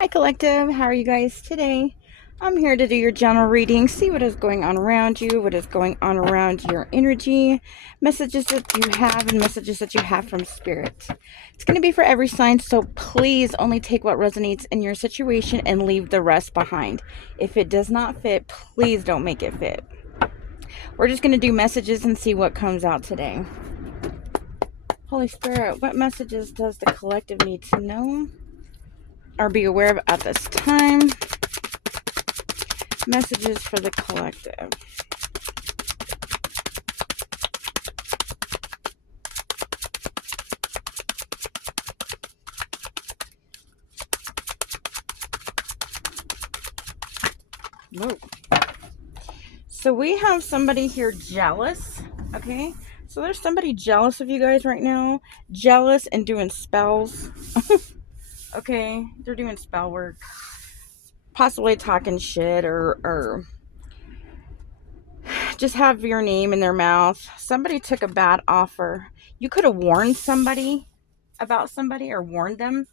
Hi Collective, how are you guys today? I'm here to do your general reading, see what is going on around you, what is going on around your energy, messages that you have and messages that you have from Spirit. It's going to be for every sign, so please only take what resonates in your situation and leave the rest behind. If it does not fit, please don't make it fit. We're just going to do messages and see what comes out today. Holy Spirit, what messages does the collective need to know or be aware of at this time? Messages for the collective. Whoa. So we have somebody here jealous. Okay. So there's somebody jealous of you guys right now. Jealous and doing spells. Okay. They're doing spell work. Possibly talking shit or just have your name in their mouth. Somebody took a bad offer. You could have warned somebody about somebody or warned them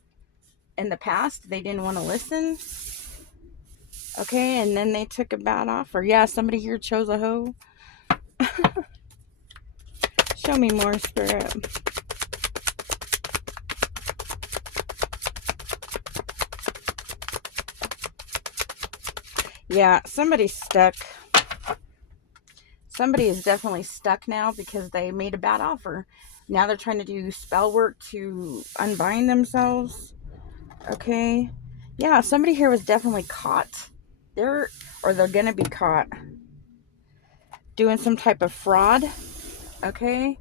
in the past. They didn't want to listen. Okay, and then they took a bad offer. Yeah, somebody here chose a hoe. Show me more, Spirit. Yeah, somebody's stuck. Somebody is definitely stuck now because they made a bad offer. Now they're trying to do spell work to unbind themselves. Okay. Yeah, somebody here was definitely caught. They're gonna be caught doing some type of fraud. Okay.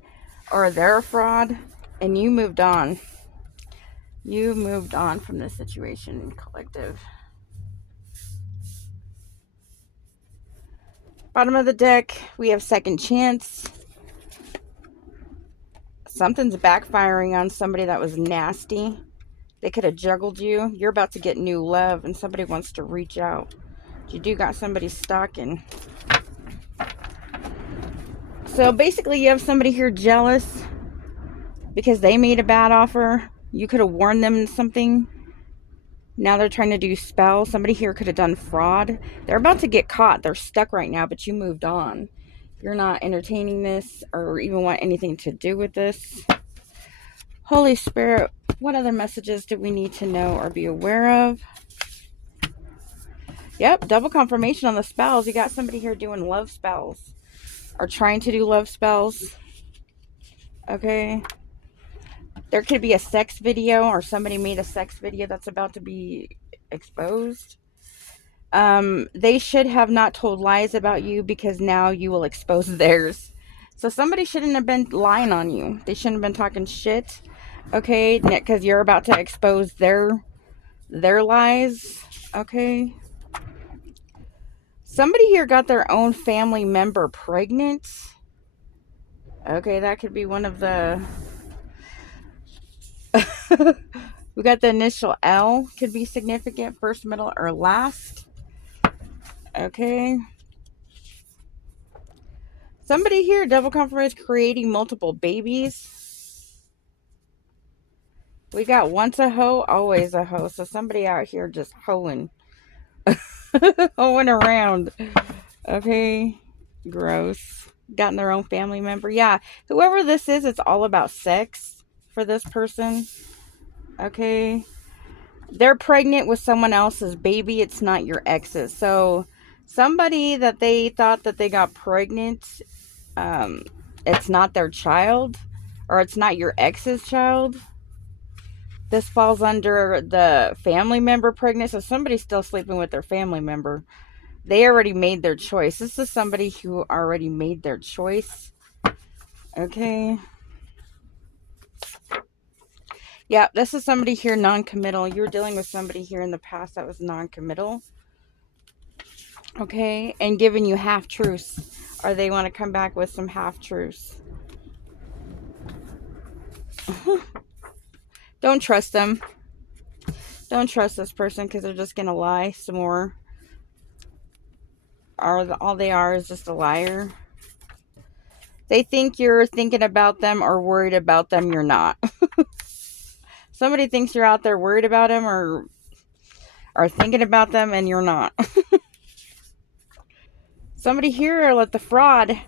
Or they're a fraud. And you moved on. You moved on from this situation, collective. Bottom of the deck, we have second chance. Something's backfiring on somebody that was nasty. They could have juggled you. You're about to get new love and somebody wants to reach out. You do got somebody stuck and so basically you have somebody here jealous because they made a bad offer. You could have warned them something. Now they're trying to do spells. Somebody here could have done fraud. They're about to get caught. They're stuck right now, but you moved on. You're not entertaining this or even want anything to do with this. Holy Spirit, what other messages do we need to know or be aware of? Yep, double confirmation on the spells. You got somebody here doing love spells or trying to do love spells. Okay. There could be a sex video or somebody made a sex video that's about to be exposed. They should have not told lies about you because now you will expose theirs. So somebody shouldn't have been lying on you. They shouldn't have been talking shit. Okay, because you're about to expose their lies. Okay. Somebody here got their own family member pregnant. Okay, that could be one of the we got the initial L, could be significant, first, middle, or last. Okay. Somebody here, double confirmation, creating multiple babies. We got once a hoe, always a hoe. So somebody out here just hoeing. Hoeing around. Okay. Gross. Gotten their own family member. Yeah. Whoever this is, it's all about sex for this person. Okay. They're pregnant with someone else's baby. It's not your ex's. So somebody that they thought that they got pregnant, it's not their child, or it's not your ex's child. This falls under the family member pregnant. So somebody's still sleeping with their family member. They already made their choice. This is somebody who already made their choice. Okay. Yeah, this is somebody here non-committal. You're dealing with somebody here in the past that was non-committal. Okay, and giving you half-truths. Or they want to come back with some half-truths. Don't trust them. Don't trust this person because they're just going to lie some more. All they are is just a liar. They think you're thinking about them or worried about them. You're not. Somebody thinks you're out there worried about them or are thinking about them and you're not. Somebody here let the fraud.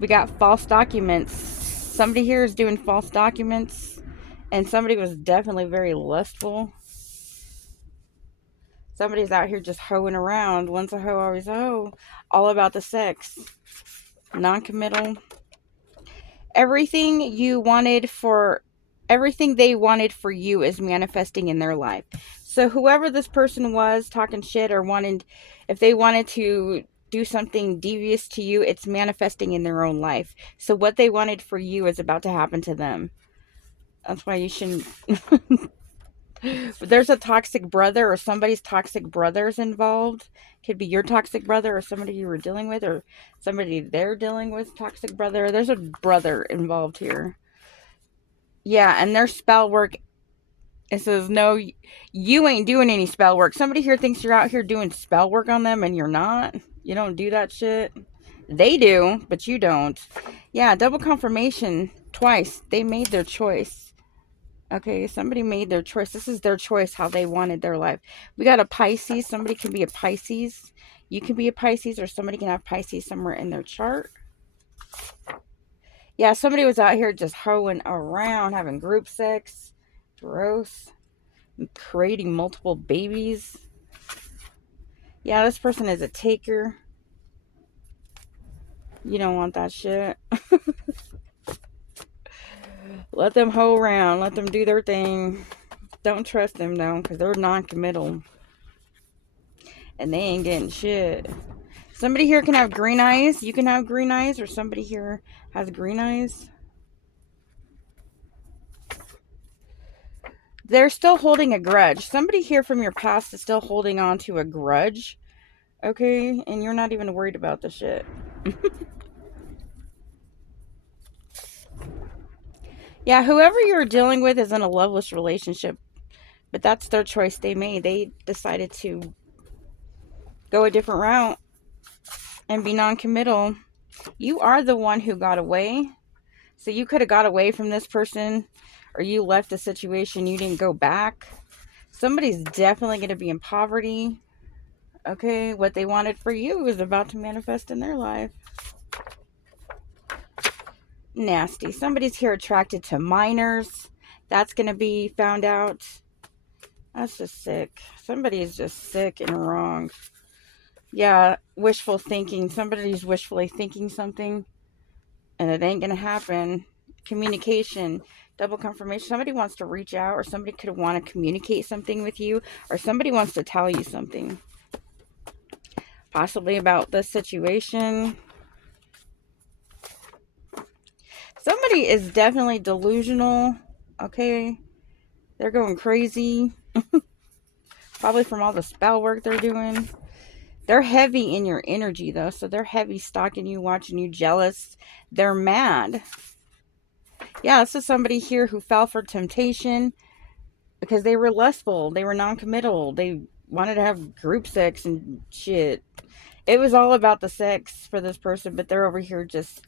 We got false documents. Somebody here is doing false documents. And somebody was definitely very lustful. Somebody's out here just hoeing around. Once a hoe, always a hoe. All about the sex. Non-committal. Everything they wanted for you is manifesting in their life. So whoever this person was talking shit or if they wanted to do something devious to you, it's manifesting in their own life. So what they wanted for you is about to happen to them. That's why you shouldn't. There's a toxic brother or somebody's toxic brothers involved. Could be your toxic brother or somebody you were dealing with or somebody they're dealing with, toxic brother. There's a brother involved here. Yeah, and their spell work, it says, no, you ain't doing any spell work. Somebody here thinks you're out here doing spell work on them and you're not. You don't do that shit. They do, but you don't. Yeah, double confirmation twice. They made their choice. Okay, somebody made their choice. This is their choice, how they wanted their life. We got a Pisces. Somebody can be a Pisces. You can be a Pisces, or somebody can have Pisces somewhere in their chart. Yeah, somebody was out here just hoeing around, having group sex. Gross. Creating multiple babies. Yeah, this person is a taker. You don't want that shit. Let them hoe around. Let them do their thing. Don't trust them, though, because they're non-committal. And they ain't getting shit. Somebody here can have green eyes. You can have green eyes, or somebody here has green eyes. They're still holding a grudge. Somebody here from your past is still holding on to a grudge. Okay? And you're not even worried about the shit. Yeah, whoever you're dealing with is in a loveless relationship. But that's their choice they made. They decided to go a different route and be non-committal. You are the one who got away. So you could have got away from this person, or you left the situation, you didn't go back. Somebody's definitely going to be in poverty. Okay, what they wanted for you is about to manifest in their life. Nasty. Somebody's here attracted to minors. That's going to be found out. That's just sick. Somebody is just sick and wrong. Yeah, wishful thinking. Somebody's wishfully thinking something, and it ain't going to happen. Communication. Double confirmation. Somebody wants to reach out, or somebody could want to communicate something with you, or somebody wants to tell you something. Possibly about this situation. Somebody is definitely delusional. Okay. They're going crazy. Probably from all the spell work they're doing. They're heavy in your energy, though. So they're heavy stalking you, watching you, jealous. They're mad. Yeah, this is somebody here who fell for temptation because they were lustful. They were non-committal. They wanted to have group sex and shit. It was all about the sex for this person, but they're over here just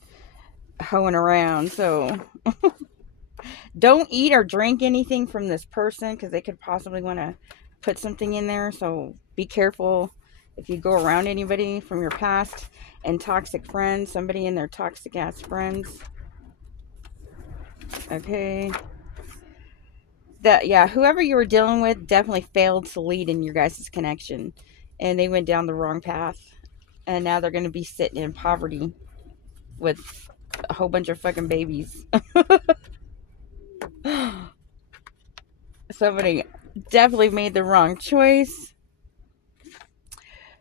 hoeing around. So don't eat or drink anything from this person because they could possibly want to put something in there. So be careful if you go around anybody from your past. And toxic friends, somebody in their toxic ass friends. Okay. Yeah, whoever you were dealing with definitely failed to lead in your guys' connection. And they went down the wrong path. And now they're going to be sitting in poverty with a whole bunch of fucking babies. Somebody definitely made the wrong choice.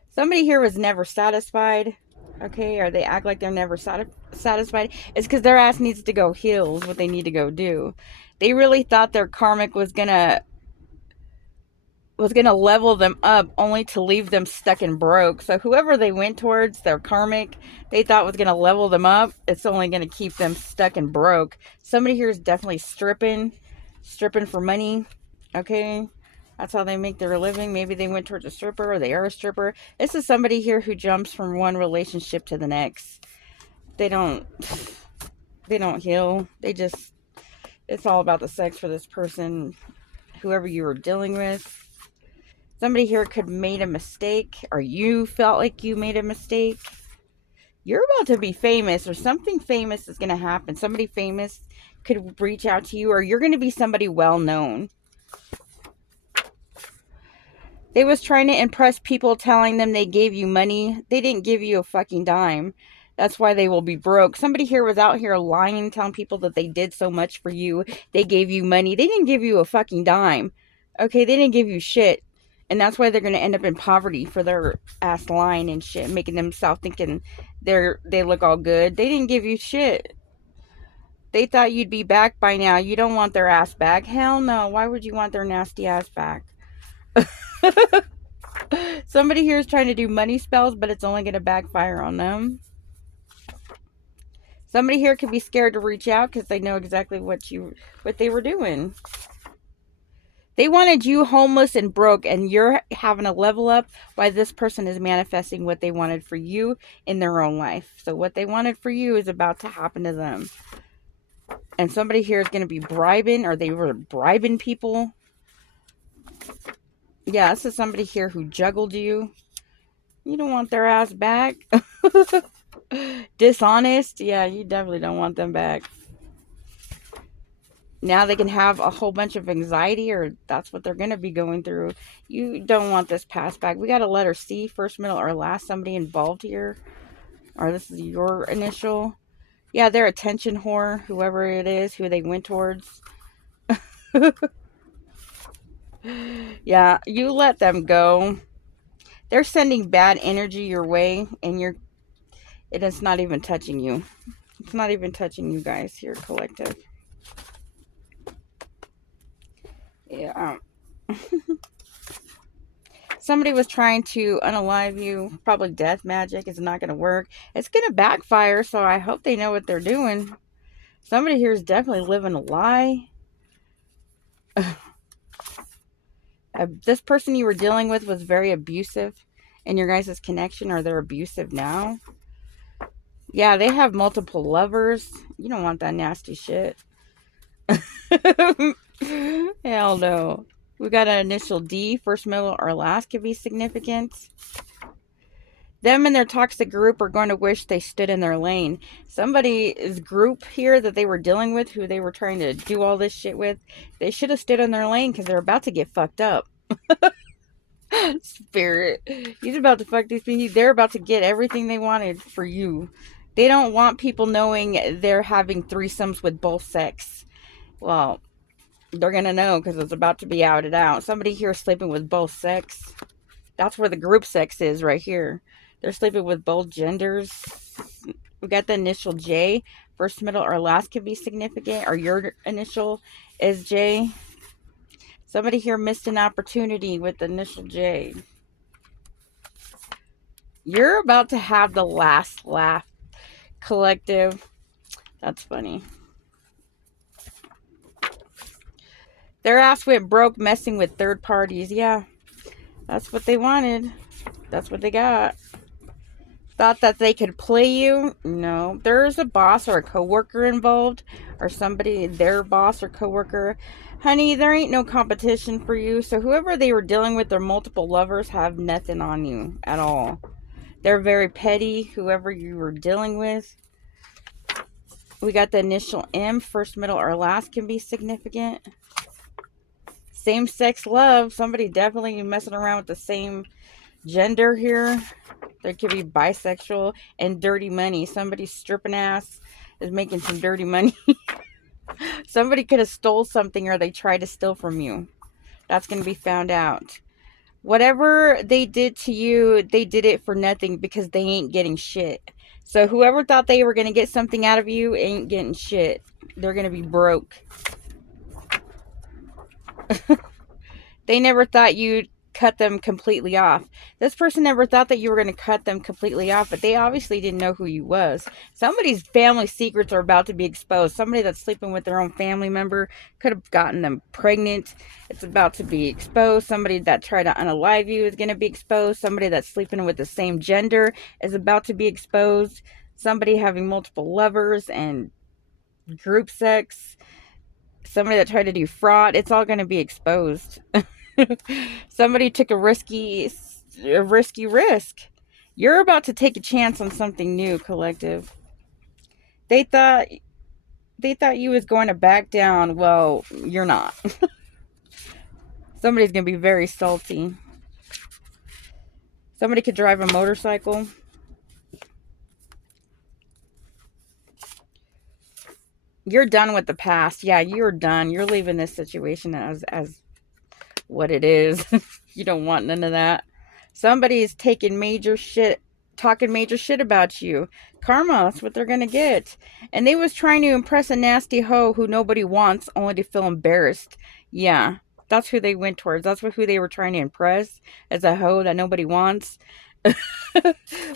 Somebody here was never satisfied. Okay, or they act like they're never satisfied. It's because their ass needs to go heal is what they need to go do. They really thought their karmic was gonna level them up, only to leave them stuck and broke. So whoever they went towards, their karmic, they thought was gonna level them up, it's only gonna keep them stuck and broke. Somebody here is definitely stripping for money. Okay, that's how they make their living. Maybe they went towards a stripper, or they are a stripper. This is somebody here who jumps from one relationship to the next. They don't heal. It's all about the sex for this person, whoever you were dealing with. Somebody here could have made a mistake, or you felt like you made a mistake. You're about to be famous, or something famous is going to happen. Somebody famous could reach out to you, or you're going to be somebody well known. They was trying to impress people, telling them they gave you money. They didn't give you a fucking dime. That's why they will be broke. Somebody here was out here lying, telling people that they did so much for you. They gave you money. They didn't give you a fucking dime. Okay, they didn't give you shit. And that's why they're going to end up in poverty for their ass lying and shit, making themselves thinking they look all good. They didn't give you shit. They thought you'd be back by now. You don't want their ass back. Hell no. Why would you want their nasty ass back? Somebody here is trying to do money spells, but it's only going to backfire on them. Somebody here could be scared to reach out because they know exactly what they were doing. They wanted you homeless and broke, and you're having a level up while this person is manifesting what they wanted for you in their own life. So what they wanted for you is about to happen to them. And somebody here is going to be bribing, or they were bribing people. Yeah, this is somebody here who juggled you. You don't want their ass back. Dishonest. Yeah, you definitely don't want them back. Now they can have a whole bunch of anxiety, or that's what they're going to be going through. You don't want this passed back. We got a letter C, first, middle, or last. Somebody involved here. Or this is your initial. Yeah, they're attention whore. Whoever it is, who they went towards. Yeah, you let them go. They're sending bad energy your way, and it is not even touching you. It's not even touching you guys here, collective. Yeah. Somebody was trying to unalive you. Probably death magic. It's not going to work. It's going to backfire, so I hope they know what they're doing. Somebody here is definitely living a lie. This person you were dealing with was very abusive in your guys' connection, or they're abusive now. Yeah, they have multiple lovers. You don't want that nasty shit. Hell no. We got an initial D, first, middle, or last could be significant. Them and their toxic group are going to wish they stood in their lane. Somebody's group here that they were dealing with, who they were trying to do all this shit with, they should have stood in their lane because they're about to get fucked up. Spirit. He's about to fuck these people. They're about to get everything they wanted for you. They don't want people knowing they're having threesomes with both sex. Well, they're going to know because it's about to be outed out. Somebody here is sleeping with both sex. That's where the group sex is right here. They're sleeping with both genders. We got the initial J. First, middle, or last can be significant. Or your initial is J. Somebody here missed an opportunity with the initial J. You're about to have the last laugh, collective. That's funny. Their ass went broke messing with third parties. Yeah, that's what they wanted. That's what they got. Thought that they could play you? No. There's a boss or a coworker involved, or somebody, their boss or coworker. Honey, there ain't no competition for you. So whoever they were dealing with, their multiple lovers, have nothing on you at all. They're very petty, whoever you were dealing with. We got the initial M, first, middle, or last can be significant. Same-sex love. Somebody definitely messing around with the same gender here. There could be bisexual and dirty money. Somebody stripping ass is making some dirty money. Somebody could have stole something, or they tried to steal from you. That's going to be found out. Whatever they did to you, they did it for nothing because they ain't getting shit. So whoever thought they were going to get something out of you ain't getting shit. They're going to be broke. They never thought you'd cut them completely off. This person never thought that you were going to cut them completely off, but they obviously didn't know who you was. Somebody's family secrets are about to be exposed. Somebody that's sleeping with their own family member could have gotten them pregnant. It's about to be exposed. Somebody that tried to unalive you is going to be exposed. Somebody that's sleeping with the same gender is about to be exposed. Somebody having multiple lovers and group sex. Somebody that tried to do fraud. It's all going to be exposed. Somebody took a risky risk. You're about to take a chance on something new, collective. They thought they thought you was going to back down. Well, you're not. Somebody's going to be very salty. Somebody could drive a motorcycle. You're done with the past. Yeah, you're done. You're leaving this situation as what it is. You don't want none of that. Somebody's taking major shit, talking major shit about you. Karma, that's what they're gonna get. And they was trying to impress a nasty hoe who nobody wants, only to feel embarrassed. Yeah, that's who they went towards. That's who they were trying to impress, as a hoe that nobody wants.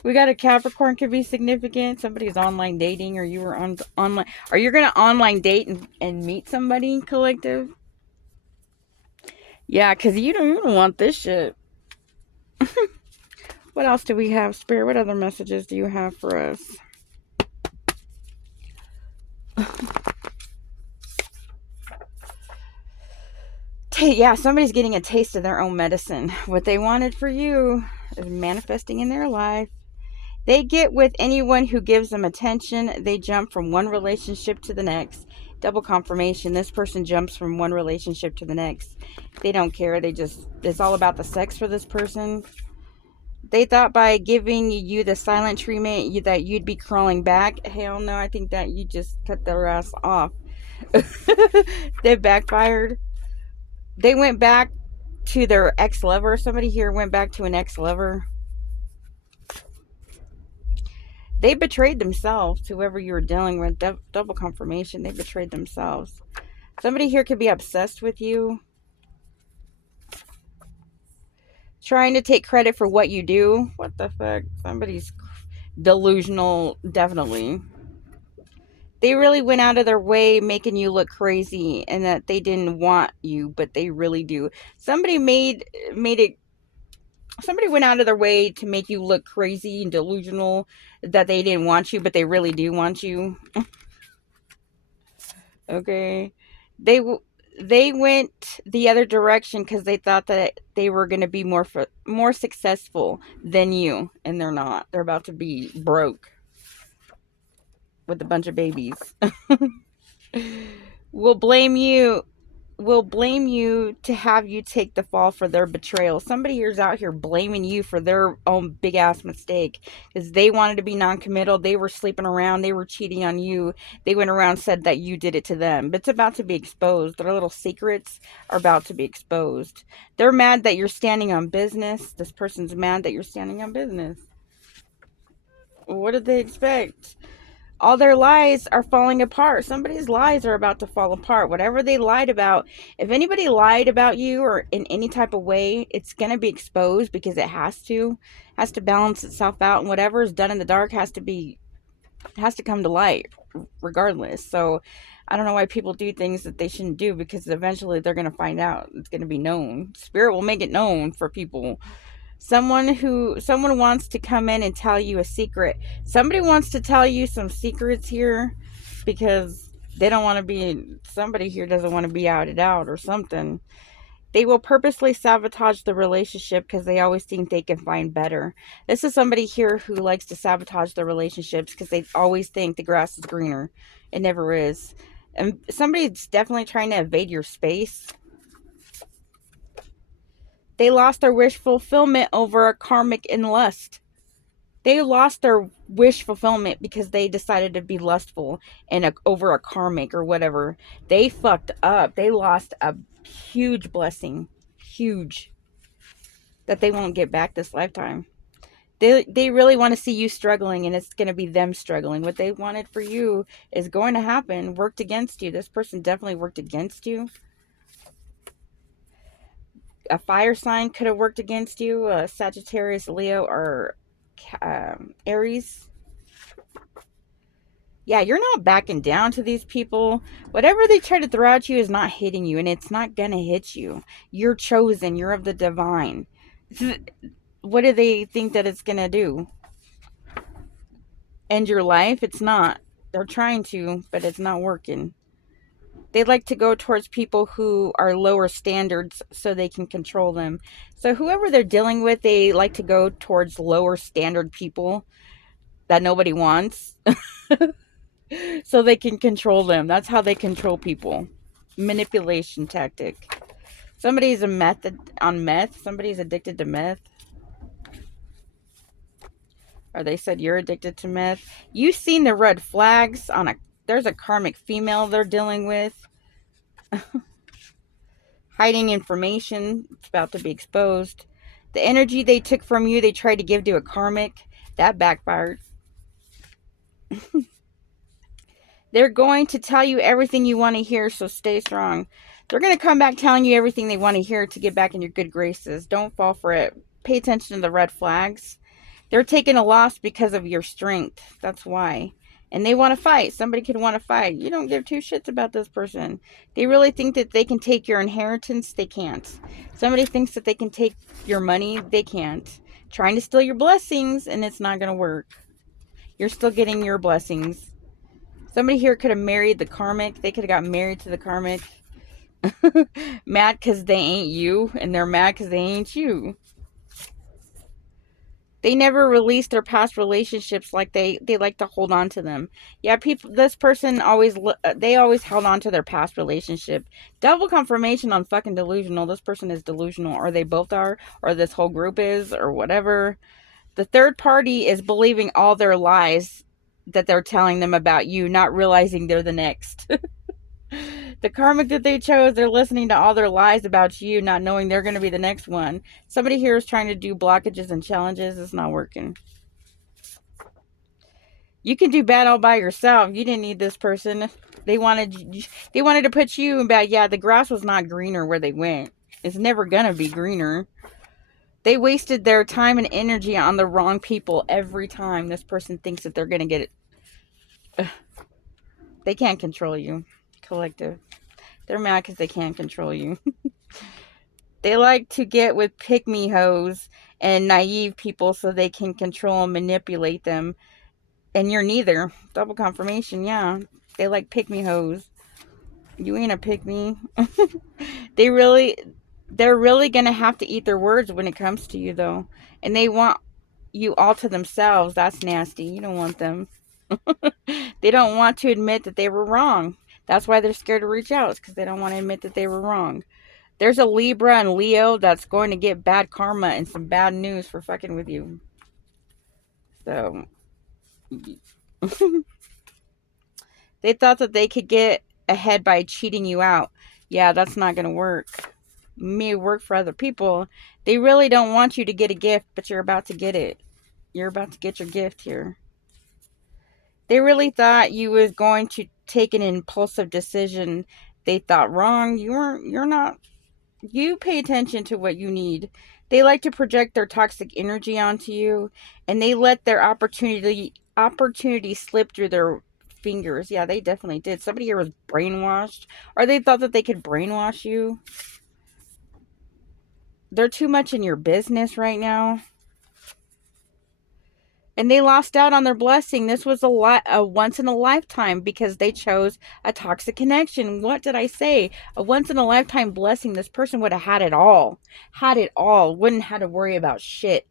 We got a Capricorn could be significant. Somebody's online dating, or you were on online. Are you gonna online date and meet somebody, collective? Yeah, because you don't want this shit. What else do we have, Spirit? What other messages do you have for us? Yeah, somebody's getting a taste of their own medicine. What they wanted for you is manifesting in their life. They get with anyone who gives them attention. They jump from one relationship to the next. Double confirmation. This person jumps from one relationship to the next. They don't care. It's all about the sex for this person. They thought by giving you the silent treatment that you'd be crawling back. Hell no, I think that you just cut their ass off. They backfired. They went back to their ex-lover. Somebody here went back to an ex-lover. They betrayed themselves, whoever you were dealing with. Double confirmation. They betrayed themselves. Somebody here could be obsessed with you. Trying to take credit for what you do. What the fuck? Somebody's delusional, definitely. They really went out of their way making you look crazy, and that they didn't want you, but they really do. Somebody made it. Somebody went out of their way to make you look crazy and delusional, that they didn't want you, but they really do want you. Okay, they they went the other direction because they thought that they were going to be more successful than you, and they're not. They're about to be broke with a bunch of babies. Will blame you to have you take the fall for their betrayal. Somebody here's out here blaming you for their own big ass mistake, because they wanted to be non-committal. They were sleeping around. They were cheating on you. They went around and said that you did it to them. But it's about to be exposed. Their little secrets are about to be exposed. They're mad that you're standing on business. This person's mad that you're standing on business. What did they expect? All their lies are falling apart. Somebody's lies are about to fall apart. Whatever they lied about, if anybody lied about you or in any type of way, it's going to be exposed, because it has to balance itself out, and whatever is done in the dark has to come to light regardless. So I don't know why people do things that they shouldn't do, because eventually they're going to find out. It's going to be known. Spirit will make it known for people. Someone wants to come in and tell you a secret. Somebody wants to tell you some secrets here, because they don't want to be, somebody here doesn't want to be outed out or something. They will purposely sabotage the relationship because they always think they can find better. This is somebody here who likes to sabotage the relationships because they always think the grass is greener. It never is. And somebody's definitely trying to evade your space. They lost their wish fulfillment over a karmic in lust. They lost their wish fulfillment because they decided to be lustful and over a karmic or whatever. They fucked up. They lost a huge blessing. Huge. That they won't get back this lifetime. They really want to see you struggling, and it's going to be them struggling. What they wanted for you is going to happen. Worked against you. This person definitely worked against you. A fire sign could have worked against you. Sagittarius, Leo, or Aries. Yeah, you're not backing down to these people. Whatever they try to throw at you is not hitting you, and it's not gonna hit you. You're chosen. You're of the divine. What do they think that it's gonna do? End your life? It's not. They're trying to, but it's not working. They like to go towards people who are lower standards so they can control them. So whoever they're dealing with, they like to go towards lower standard people that nobody wants so they can control them. That's how they control people. Manipulation tactic. Somebody's a method on meth. Somebody's addicted to meth. Or they said you're addicted to meth. You've seen the red flags on a, there's a karmic female they're dealing with. Hiding information. It's about to be exposed. The energy they took from you, they tried to give to a karmic. That backfired. They're going to tell you everything you want to hear, so stay strong. They're going to come back telling you everything they want to hear to get back in your good graces. Don't fall for it. Pay attention to the red flags. They're taking a loss because of your strength. That's why. And they want to fight. Somebody could want to fight. You don't give two shits about this person. They really think that they can take your inheritance. They can't. Somebody thinks that they can take your money. They can't. Trying to steal your blessings, and it's not going to work. You're still getting your blessings. Somebody here could have married the karmic. They could have got married to the karmic. Mad because they ain't you, and they're mad because they ain't you. They never release their past relationships. Like they like to hold on to them. Yeah, people, this person always, they always held on to their past relationship. Double confirmation on fucking delusional. This person is delusional, or they both are, or this whole group is, or whatever. The third party is believing all their lies that they're telling them about you, not realizing they're the next. The karmic that they chose, they're listening to all their lies about you, not knowing they're going to be the next one. Somebody here is trying to do blockages and challenges. It's not working. You can do bad all by yourself. You didn't need this person. They wanted to put you in bad. Yeah, the grass was not greener where they went. It's never going to be greener. They wasted their time and energy on the wrong people every time. This person thinks that they're going to get it. They can't control you. Collective. They're mad because they can't control you. They like to get with pick-me hoes and naive people so they can control and manipulate them. And you're neither. Double confirmation, yeah. They like pick-me hoes. You ain't a pick-me. They're really going to have to eat their words when it comes to you, though. And they want you all to themselves. That's nasty. You don't want them. They don't want to admit that they were wrong. That's why they're scared to reach out. It's because they don't want to admit that they were wrong. There's a Libra and Leo that's going to get bad karma and some bad news for fucking with you. So, they thought that they could get ahead by cheating you out. Yeah, that's not going to work. It may work for other people. They really don't want you to get a gift, but you're about to get it. You're about to get your gift here. They really thought you was going to take an impulsive decision. They thought wrong. You're not. You pay attention to what you need. They like to project their toxic energy onto you, and they let their opportunity slip through their fingers. Yeah, they definitely did. Somebody here was brainwashed, or they thought that they could brainwash you. They're too much in your business right now. And they lost out on their blessing. This was a once in a lifetime because they chose a toxic connection. What did I say? A once in a lifetime blessing. This person would have had it all. Had it all. Wouldn't have to worry about shit.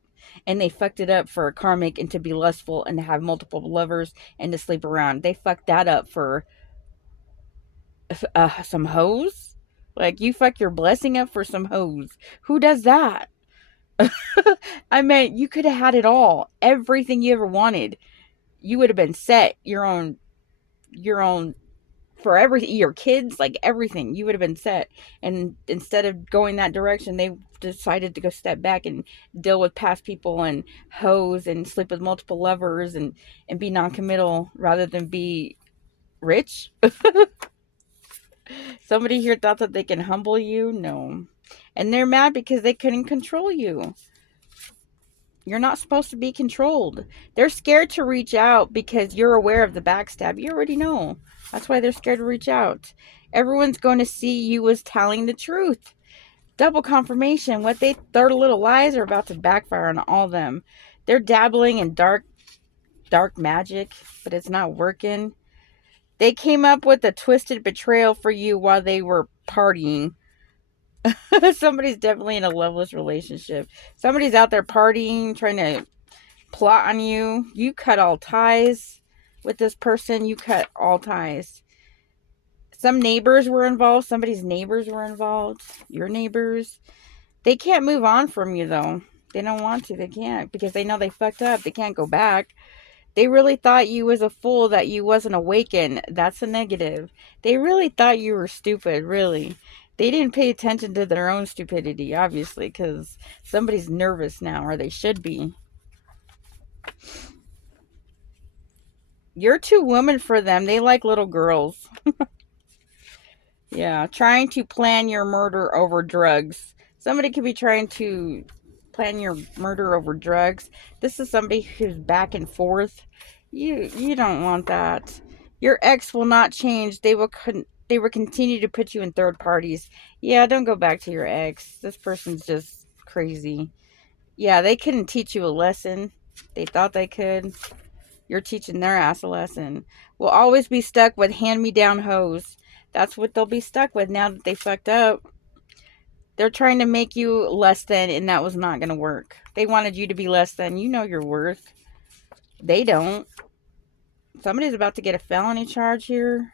And they fucked it up for a karmic and to be lustful and to have multiple lovers and to sleep around. They fucked that up for some hoes. Like, you fuck your blessing up for some hoes. Who does that? I mean, you could have had it all. Everything you ever wanted. You would have been set. Your own for everything, your kids, like everything. You would have been set. And instead of going that direction, they decided to go step back and deal with past people and hoes and sleep with multiple lovers and be non-committal rather than be rich. Somebody here thought that they can humble you. No. And they're mad because they couldn't control you. You're not supposed to be controlled. They're scared to reach out because you're aware of the backstab. You already know. That's why they're scared to reach out. Everyone's going to see you as telling the truth. Double confirmation. What their little lies are about to backfire on all of them. They're dabbling in dark magic, but it's not working. They came up with a twisted betrayal for you while they were partying. Somebody's definitely in a loveless relationship. Somebody's out there partying, trying to plot on you. You cut all ties with this person. You cut all ties. Some neighbors were involved. Somebody's neighbors were involved. Your neighbors. They can't move on from you, though. They don't want to. They can't because they know they fucked up. They can't go back. They really thought you was a fool, that you wasn't awakened. That's a negative. They really thought you were stupid, really. They didn't pay attention to their own stupidity, obviously, because somebody's nervous now, or they should be. You're too woman for them. They like little girls. Yeah, trying to plan your murder over drugs. Somebody could be trying to plan your murder over drugs. This is somebody who's back and forth. You don't want that. Your ex will not change. They will continue to put you in third parties. Yeah, don't go back to your ex. This person's just crazy. Yeah, they couldn't teach you a lesson. They thought they could. You're teaching their ass a lesson. Will always be stuck with hand-me-down hoes. That's what they'll be stuck with now that they fucked up. They're trying to make you less than, and that was not going to work. They wanted you to be less than. You know your worth. They don't. Somebody's about to get a felony charge here.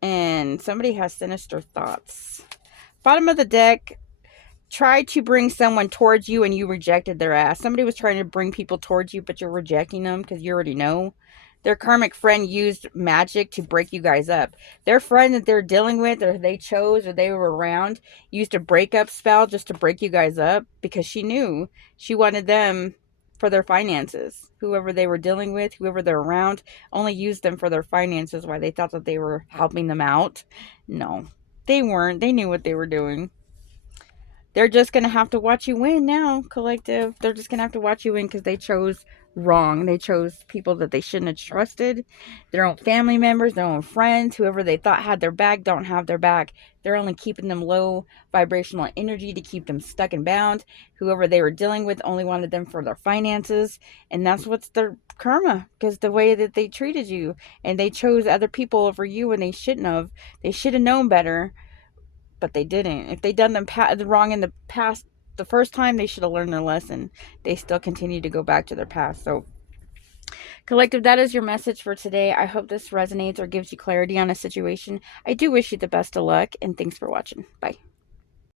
And somebody has sinister thoughts. Bottom of the deck. Tried to bring someone towards you and you rejected their ass. Somebody was trying to bring people towards you, but you're rejecting them because you already know. Their karmic friend used magic to break you guys up. Their friend that they're dealing with, or they chose, or they were around, used a breakup spell just to break you guys up because she knew she wanted them for their finances. Whoever they were dealing with, whoever they're around, only used them for their finances while they thought that they were helping them out. No, they weren't. They knew what they were doing. They're just going to have to watch you win now, collective. They're just going to have to watch you win because they chose wrong. They chose people that they shouldn't have trusted. Their own family members, their own friends, whoever they thought had their back don't have their back. They're only keeping them low vibrational energy to keep them stuck and bound. Whoever they were dealing with only wanted them for their finances. And that's what's their karma, because the way that they treated you. And they chose other people over you when they shouldn't have. They should have known better, but they didn't. If they'd done them wrong in the past, the first time, they should have learned their lesson. They still continue to go back to their past. So, collective, that is your message for today. I hope this resonates or gives you clarity on a situation. I do wish you the best of luck, and thanks for watching. Bye.